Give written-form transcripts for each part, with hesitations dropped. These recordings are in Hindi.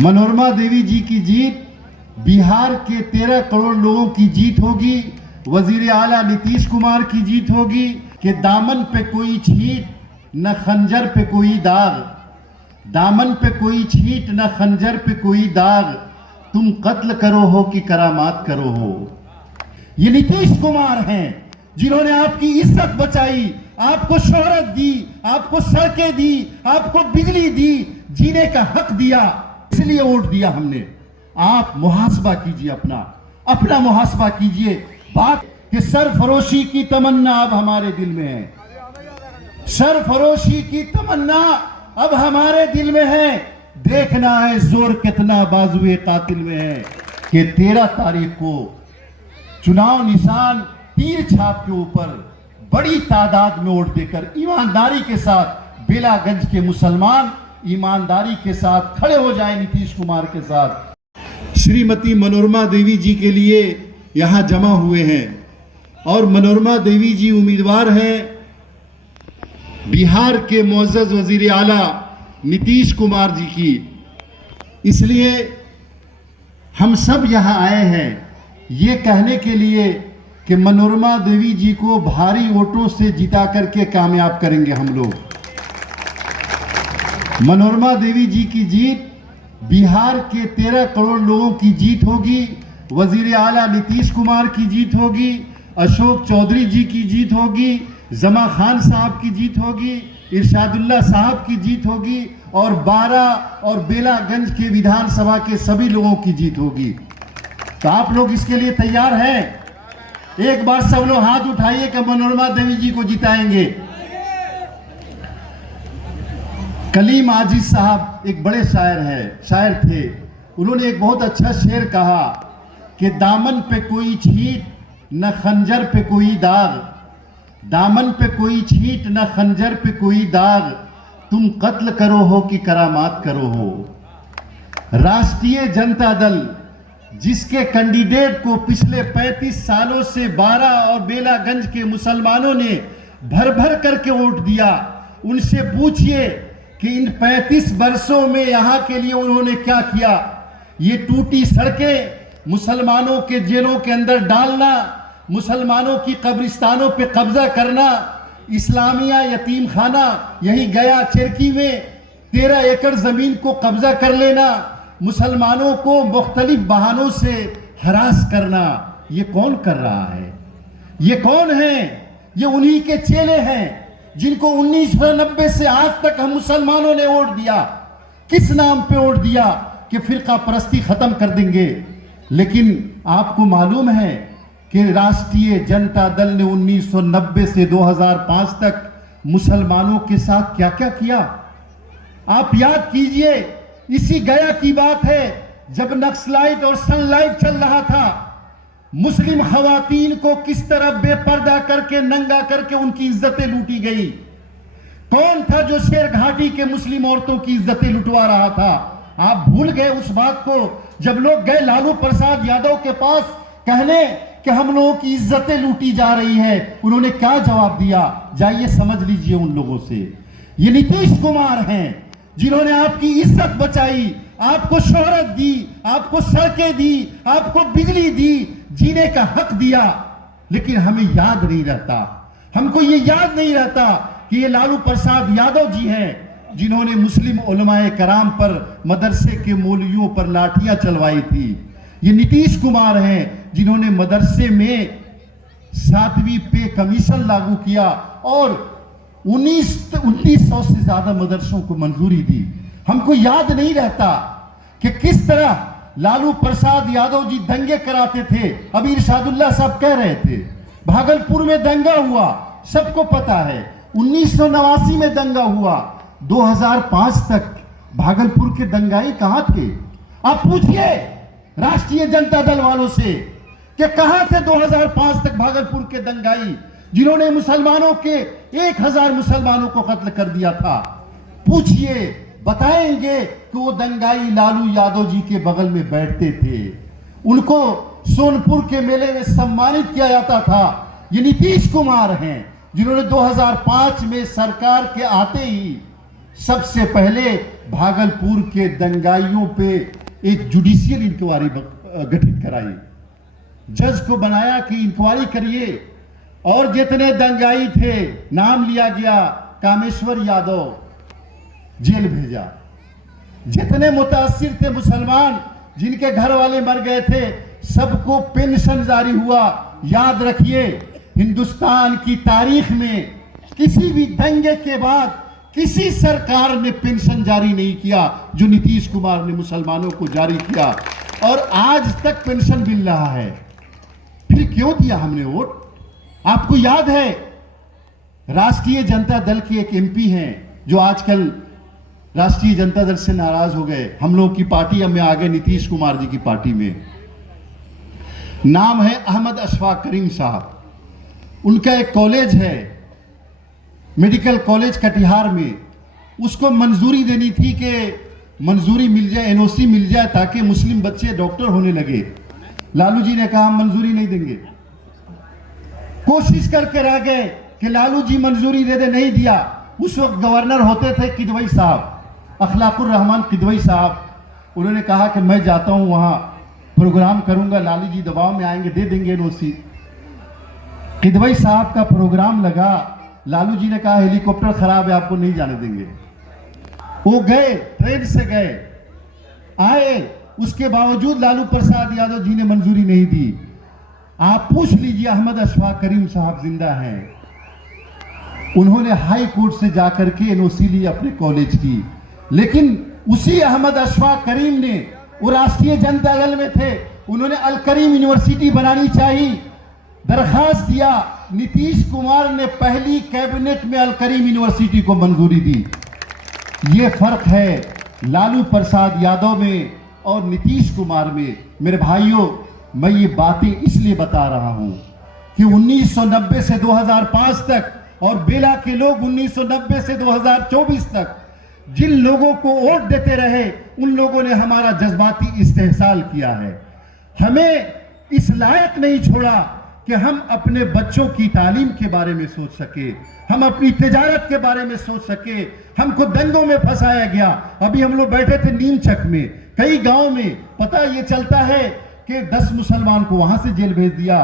मनोरमा देवी जी की जीत बिहार के 13 करोड़ लोगों की जीत होगी। वजीर आला नीतीश कुमार की जीत होगी कि दामन पे कोई छींट न खंजर पे कोई दाग, दामन पे कोई छींट न खंजर पे कोई दाग, तुम कत्ल करो हो कि करामात करो हो। ये नीतीश कुमार हैं जिन्होंने आपकी इज्जत बचाई, आपको शोहरत दी, आपको सड़कें दी, आपको बिजली दी, जीने का हक दिया, इसलिए वोट दिया हमने। आप मुहासबा कीजिए, अपना मुहासबा कीजिए। बात कि सरफरोशी की तमन्ना अब हमारे दिल में है, सरफरोशी की तमन्ना अब हमारे दिल में है। देखना है जोर कितना बाजुए कातिल में है कि 13 तारीख को चुनाव निशान तीर छाप के ऊपर बड़ी तादाद में वोट देकर ईमानदारी के साथ बेलागंज के मुसलमान ईमानदारी के साथ खड़े हो जाए नीतीश कुमार के साथ। श्रीमती मनोरमा देवी जी के लिए यहां जमा हुए हैं और मनोरमा देवी जी उम्मीदवार हैं बिहार के मुअज़्ज़ज़ वजीर आला नीतीश कुमार जी की। इसलिए हम सब यहां आए हैं ये कहने के लिए कि मनोरमा देवी जी को भारी वोटों से जिता करके कामयाब करेंगे हम लोग। मनोरमा देवी जी की जीत बिहार के 13 करोड़ लोगों की जीत होगी। वजीर आला नीतीश कुमार की जीत होगी, अशोक चौधरी जी की जीत होगी, जमा खान साहब की जीत होगी, इरशादुल्ला साहब की जीत होगी और 12 और बेलागंज के विधानसभा के सभी लोगों की जीत होगी। तो आप लोग इसके लिए तैयार हैं? एक बार सब लोग हाथ उठाइए कि मनोरमा देवी जी को जिताएंगे। कलीम आजिज साहब एक बड़े शायर थे। उन्होंने एक बहुत अच्छा शेर कहा कि दामन पे कोई छींट न खंजर पे कोई दाग, दामन पे कोई छींट न खंजर पे कोई दाग, तुम कत्ल करो हो कि करामात करो हो। राष्ट्रीय जनता दल जिसके कैंडिडेट को पिछले 35 सालों से 12 और बेलागंज के मुसलमानों ने भर भर करके वोट दिया, उनसे पूछिए कि इन 35 वर्षों में यहां के लिए उन्होंने क्या किया। ये टूटी सड़कें, मुसलमानों के जेलों के अंदर डालना, मुसलमानों की कब्रिस्तानों पे कब्जा करना, इस्लामिया यतीम खाना यही गया चिरकी में 13 एकड़ जमीन को कब्जा कर लेना, मुसलमानों को मुख्तलिफ बहानों से हरास करना, ये कौन कर रहा है? ये कौन है? ये उन्हीं के चेले हैं जिनको 1990 से आज तक हम मुसलमानों ने वोट दिया। किस नाम पे वोट दिया? कि फिरका परस्ती खत्म कर देंगे। लेकिन आपको मालूम है कि राष्ट्रीय जनता दल ने 1990 से 2005 तक मुसलमानों के साथ क्या क्या किया? आप याद कीजिए। इसी गया की बात है जब नक्सलाइट और सनलाइट चल रहा था, मुस्लिम खवातीन को किस तरह बेपर्दा करके नंगा करके उनकी इज्जतें लूटी गई। कौन था जो शेर घाटी के मुस्लिम औरतों की इज्जतें लुटवा रहा था? आप भूल गए उस बात को जब लोग गए लालू प्रसाद यादव के पास कहने कि हम लोगों की इज्जतें लूटी जा रही है। उन्होंने क्या जवाब दिया? जाइए समझ लीजिए उन लोगों से। ये नीतीश कुमार हैं जिन्होंने आपकी इज्जत बचाई, आपको शोहरत दी, आपको सड़कें दी, आपको बिजली दी, जीने का हक दिया। लेकिन हमें याद नहीं रहता, हमको ये याद नहीं रहता कि ये लालू प्रसाद यादव जी हैं जिन्होंने मुस्लिम उलमाए कराम पर, मदरसे के मौलवियों पर लाठियां चलवाई थी। ये नीतीश कुमार हैं जिन्होंने मदरसे में 7वीं पे कमीशन लागू किया और 1900 से ज्यादा मदरसों को मंजूरी दी। हमको याद नहीं रहता कि किस तरह लालू प्रसाद यादव जी दंगे कराते थे। अभी इरशादुल्ला साहब कह रहे थे भागलपुर में दंगा हुआ, सबको पता है। 1989 में दंगा हुआ, 2005 तक भागलपुर के दंगाई कहां थे? आप पूछिए राष्ट्रीय जनता दल वालों से कि कहां थे 2005 तक भागलपुर के दंगाई जिन्होंने मुसलमानों के 1000 मुसलमानों को कत्ल कर दिया था। पूछिए, बताएंगे कि वो दंगाई लालू यादव जी के बगल में बैठते थे, उनको सोनपुर के मेले में सम्मानित किया जाता था। ये नीतीश कुमार हैं जिन्होंने 2005 में सरकार के आते ही सबसे पहले भागलपुर के दंगाइयों पे एक जुडिशियल इंक्वायरी गठित कराई, जज को बनाया कि इंक्वायरी करिए, और जितने दंगाई थे नाम लिया गया, कामेश्वर यादव जेल भेजा। जितने मुतासिर थे मुसलमान जिनके घर वाले मर गए थे, सबको पेंशन जारी हुआ। याद रखिए, हिंदुस्तान की तारीख में किसी भी दंगे के बाद किसी सरकार ने पेंशन जारी नहीं किया जो नीतीश कुमार ने मुसलमानों को जारी किया, और आज तक पेंशन मिल रहा है। फिर क्यों दिया हमने वोट? आपको याद है, राष्ट्रीय जनता दल के एक एमपी हैं जो आजकल राष्ट्रीय जनता दल से नाराज हो गए, हम लोग की पार्टी में आ गए, नीतीश कुमार जी की पार्टी में। नाम है अहमद अशफाक करीम साहब। उनका एक कॉलेज है, मेडिकल कॉलेज कटिहार में, उसको मंजूरी देनी थी कि मंजूरी मिल जाए, एनओसी मिल जाए ताकि मुस्लिम बच्चे डॉक्टर होने लगे। लालू जी ने कहा हम मंजूरी नहीं देंगे। कोशिश करके रह गए कि लालू जी मंजूरी दे दे, नहीं दिया। उस वक्त गवर्नर होते थे किदवई साहब, अखलाकुर रहमान किदवई साहब। उन्होंने कहा कि मैं जाता हूं वहां प्रोग्राम करूंगा, लालू जी दबाव में आएंगे, दे देंगे एनओसी। किदवई साहब का प्रोग्राम लगा, लालू जी ने कहा हेलीकॉप्टर खराब है, आपको नहीं जाने देंगे। वो गए, ट्रेन से गए, आए, उसके बावजूद लालू प्रसाद यादव जी ने मंजूरी नहीं दी। आप पूछ लीजिए, अहमद अशफाक करीम साहब जिंदा हैं। उन्होंने हाई कोर्ट से जाकर के एनओसी ली अपने कॉलेज की, लेकिन उसी अहमद अशफाक करीम ने, वो राष्ट्रीय जनता दल में थे, उन्होंने अल करीम यूनिवर्सिटी बनानी चाहिए, दरखास्त दिया। नीतीश कुमार ने पहली कैबिनेट में अल करीम यूनिवर्सिटी को मंजूरी दी। ये फर्क है लालू प्रसाद यादव में और नीतीश कुमार में। मेरे भाइयों, मैं ये बातें इसलिए बता रहा हूं कि 1990 से 2005 तक और बेला के लोग 1990 से 2024 तक जिन लोगों को वोट देते रहे, उन लोगों ने हमारा जज्बाती इस्तेहसाल किया है। हमें इस लायक नहीं छोड़ा कि हम अपने बच्चों की तालीम के बारे में सोच सके, हम अपनी तिजारत के बारे में सोच सके। हमको दंगों में फंसाया गया। अभी हम लोग बैठे थे नीमचक में, कई गांव में पता ये चलता है कि 10 मुसलमान को वहां से जेल भेज दिया,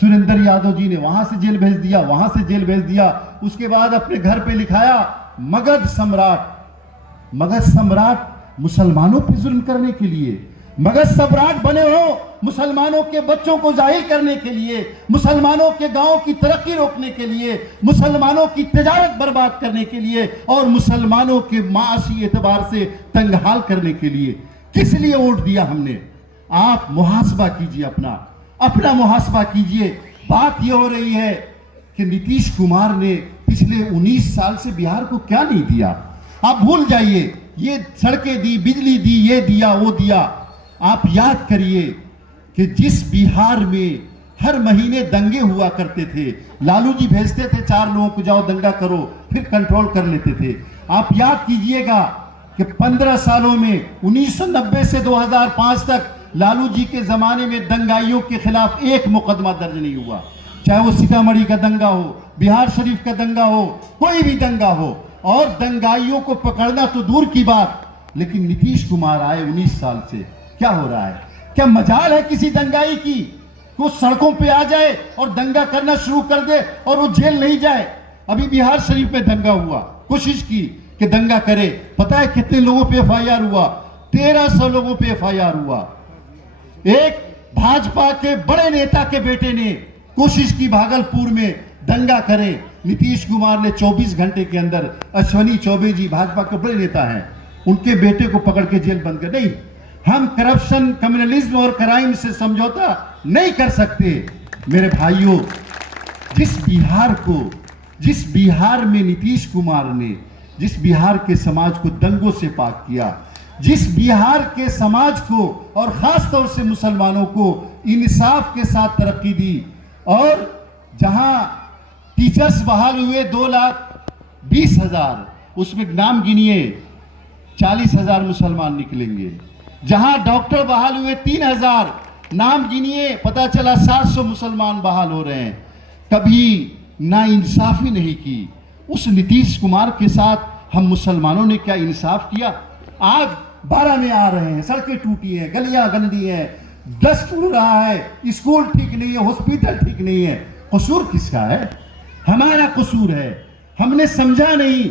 सुरेंद्र यादव जी ने वहां से जेल भेज दिया, वहां से जेल भेज दिया। उसके बाद अपने घर पे लिखाया मगध सम्राट। मगध सम्राट मुसलमानों पर जुल्म करने के लिए, मगध सम्राट बने हो मुसलमानों के बच्चों को जाहिल करने के लिए, मुसलमानों के गांव की तरक्की रोकने के लिए, मुसलमानों की तिजारत बर्बाद करने के लिए और मुसलमानों के माशी एतबार से तंगहाल करने के लिए। किस लिए वोट दिया हमने? आप मुहासबा कीजिए, अपना मुहासबा कीजिए। बात यह हो रही है कि नीतीश कुमार ने पिछले 19 साल से बिहार को क्या नहीं दिया। आप भूल जाइए, ये सड़कें दी, बिजली दी, ये दिया, वो दिया। आप याद करिए कि जिस बिहार में हर महीने दंगे हुआ करते थे, लालू जी भेजते थे 4 लोगों को, जाओ दंगा करो, फिर कंट्रोल कर लेते थे। आप याद कीजिएगा कि 15 सालों में 1990 से 2005 तक लालू जी के जमाने में दंगाइयों के खिलाफ एक मुकदमा दर्ज नहीं हुआ, चाहे वो सीतामढ़ी का दंगा हो, बिहार शरीफ का दंगा हो, कोई भी दंगा हो। और दंगाइयों को पकड़ना तो दूर की बात, लेकिन नीतीश कुमार आए 19 साल से, क्या हो रहा है? क्या मजाल है किसी दंगाई की वो सड़कों पे आ जाए और दंगा करना शुरू कर दे और वो जेल नहीं जाए? अभी बिहार शरीफ में दंगा हुआ, कोशिश की कि दंगा करे, पता है कितने लोगों पे एफआईआर हुआ? 1300 लोगों पे एफआईआर हुआ। एक भाजपा के बड़े नेता के बेटे ने कोशिश की भागलपुर में दंगा करे, नीतीश कुमार ने 24 घंटे के अंदर, अश्वनी चौबे जी भाजपा के बड़े नेता हैं, उनके बेटे को पकड़ के जेल बंद कर। नहीं, हम करप्शन, कम्युनलिज्म और क्राइम से समझौता नहीं कर सकते। मेरे भाइयों, जिस बिहार में नीतीश कुमार ने जिस बिहार के समाज को दंगों से पाक किया, जिस बिहार के समाज को और खास तौर से मुसलमानों को इंसाफ के साथ तरक्की दी, और जहां टीचर्स बहाल हुए 2,20,000, उसमें नाम गिनिए 40,000 मुसलमान निकलेंगे। जहां डॉक्टर बहाल हुए 3,000, नाम गिनिए, पता चला 700 मुसलमान बहाल हो रहे हैं। कभी ना इंसाफी नहीं की। उस नीतीश कुमार के साथ हम मुसलमानों ने क्या इंसाफ किया? आज 12 में आ रहे हैं, सड़कें टूटी हैं, गलियां गंदी हैं, डस्ट उड़ रहा है, स्कूल ठीक नहीं है, हॉस्पिटल ठीक नहीं है। कसूर किसका है? हमारा कसूर है। हमने समझा नहीं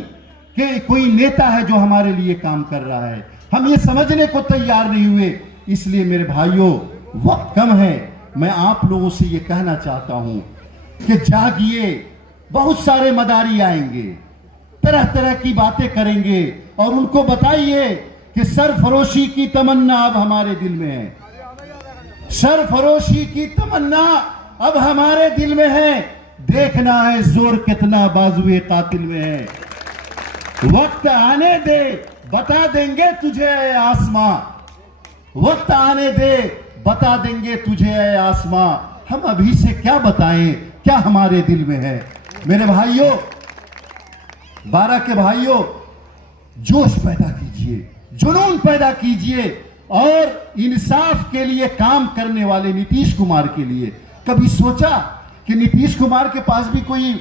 कि कोई नेता है जो हमारे लिए काम कर रहा है। हम ये समझने को तैयार नहीं हुए। इसलिए मेरे भाइयों, वक्त कम है। मैं आप लोगों से ये कहना चाहता हूं कि जागिए। बहुत सारे मदारी आएंगे, तरह तरह की बातें करेंगे, और उनको बताइए कि सरफरोशी की तमन्ना अब हमारे दिल में है। सरफरोशी की तमन्ना अब हमारे दिल में है। देखना है जोर कितना बाजुए कातिल में है। वक्त आने दे, बता देंगे तुझे ऐ आसमां। वक्त आने दे, बता देंगे तुझे ऐ आसमां। हम अभी से क्या बताएं क्या हमारे दिल में है। मेरे भाइयों, 12 के भाइयों, जोश पैदा कीजिए, जुनून पैदा कीजिए, और इंसाफ के लिए काम करने वाले नीतीश कुमार के लिए कभी सोचा कि नीतीश कुमार के पास भी कोई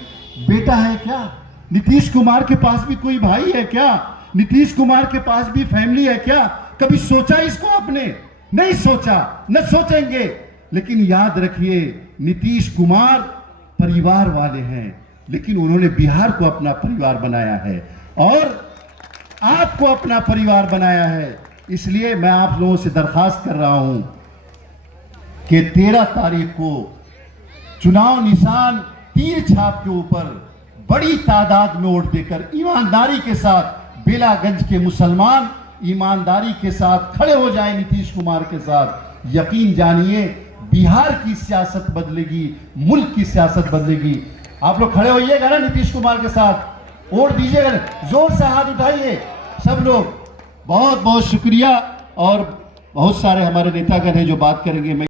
बेटा है क्या? नीतीश कुमार के पास भी कोई भाई है क्या? नीतीश कुमार के पास भी फैमिली है क्या? कभी सोचा इसको आपने? नहीं सोचा, न सोचेंगे। लेकिन याद रखिए, नीतीश कुमार परिवार वाले हैं, लेकिन उन्होंने बिहार को अपना परिवार बनाया है और आपको अपना परिवार बनाया है। इसलिए मैं आप लोगों से दरखास्त कर रहा हूं कि 13 तारीख को चुनाव निशान तीर छाप के ऊपर बड़ी तादाद में वोट देकर ईमानदारी के साथ बेलागंज के मुसलमान ईमानदारी के साथ खड़े हो जाएं नीतीश कुमार के साथ। यकीन जानिए, बिहार की सियासत बदलेगी, मुल्क की सियासत बदलेगी। आप लोग खड़े होइएगा ना नीतीश कुमार के साथ? वोट दीजिएगा, जोर से हाथ उठाइए सब लोग। बहुत बहुत शुक्रिया। और बहुत सारे हमारे नेतागण हैं जो बात करेंगे। मैं